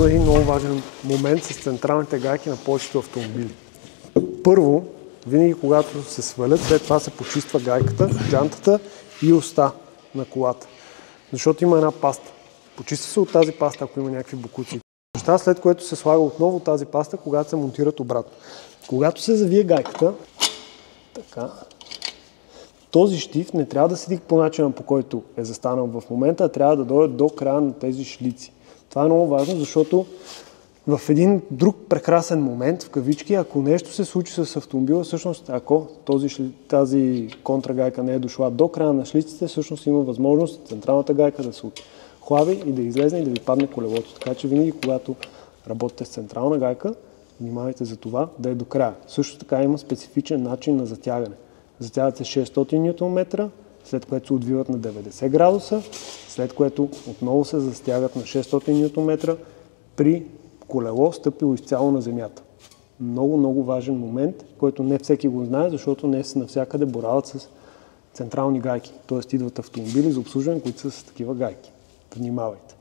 Има един много важен момент с централните гайки на повечето автомобили. Първо, винаги когато се свалят, след това се почиства гайката, джантата и оста на колата. Защото има една паста. Почиства се от тази паста, ако има някакви бокуци. След което се слага отново тази паста, когато се монтират обратно. Когато се завие гайката, така, този щиф не трябва да седи по начина, по който е застанал в момента, а трябва да дойде до края на тези шлици. Това е много важно, защото в един друг прекрасен момент, в кавички, ако нещо се случи с автомобила, всъщност ако тази контрагайка не е дошла до края на шлиците, всъщност има възможност централната гайка да се отхлаби и да излезне и да ви падне колелото. Така че винаги, когато работите с централна гайка, внимавайте за това да е до края. Също така има специфичен начин на затягане. Затягат се 600 Нм, след което се отвиват на 90 градуса, след което отново се застягат на 600 Нм при колело, стъпило изцяло на земята. Много, много важен момент, който не всеки го знае, защото днес навсякъде борават с централни гайки. Тоест идват автомобили за обслужване, които са с такива гайки. Внимавайте!